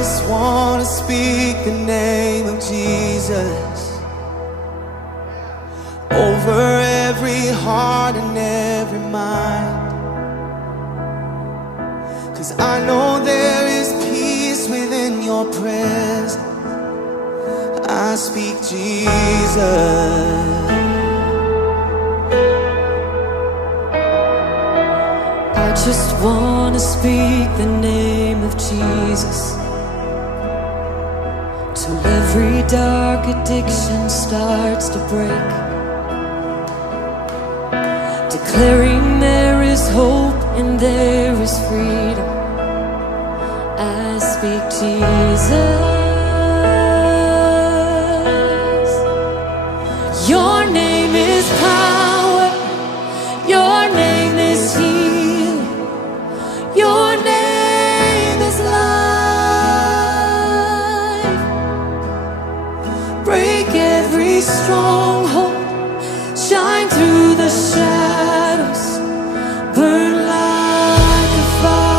just wanna speak the name of Jesus over every heart and every mind. 'Cause I know there is peace within your presence. I speak Jesus. I just wanna speak the name of Jesus till every dark addiction starts to break, declaring there is hope and there is freedom. I speak Jesus. Your name is power, your name is healing, your name is life. Break every stronghold, shine through the shadows, burn like a fire.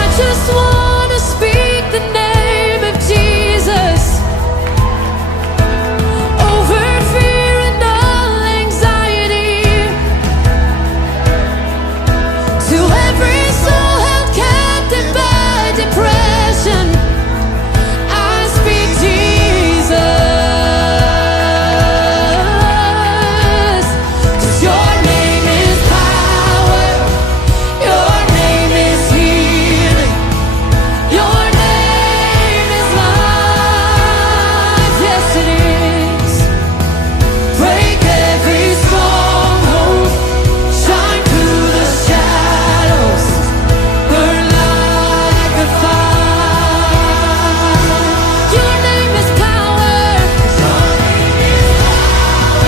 I just wanna speak the name of Jesus over fear and all anxiety, to every soul held captive by depression. I speak Jesus, 'cause your name is power, your name is healing, your name is life. Yes, it is. Break every stronghold, shine through the shadows, burn like a fire. Your name is power,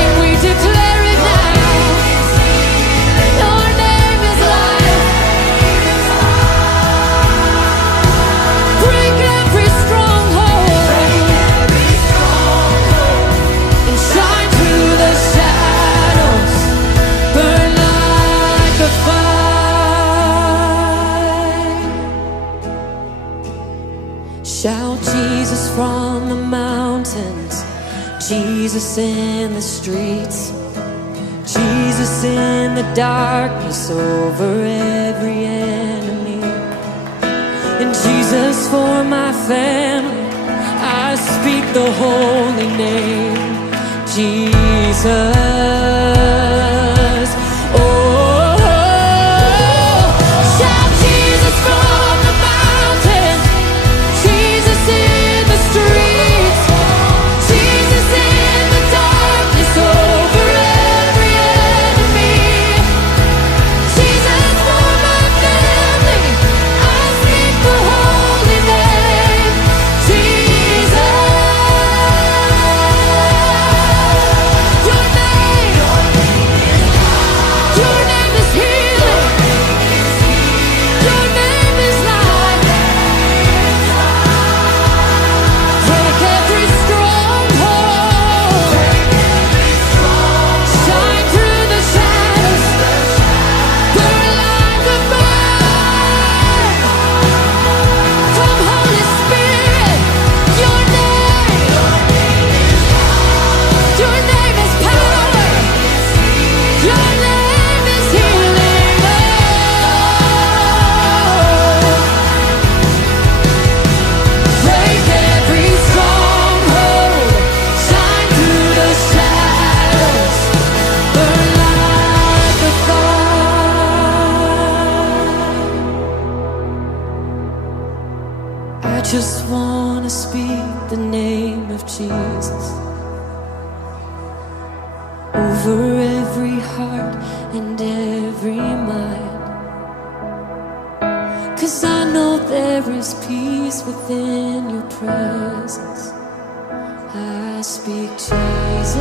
and we declare it now. Your name is life. Break every stronghold and shine through the shadows, burn like a fire. Shout Jesus from the mountains, Jesus in the streets, Jesus in the darkness over every enemy, and Jesus for my family. I speak the holy name, Jesus. Oh, shout Jesus from the mountains, Jesus in the streets, Jesus in the darkness over every enemy, Jesus for my family. I speak the holy name, Jesus. Your name is healing, your name is life. Break every stronghold, shine through the shadows, burn like a fire. Come, Holy Spirit, your name is power, your name is healing. Oh, break every stronghold, shine through the shadows, burn like a fire. I just wanna speak the name of Jesus over every heart and every mind, 'cause I know there is peace within your presence. I speak Jesus.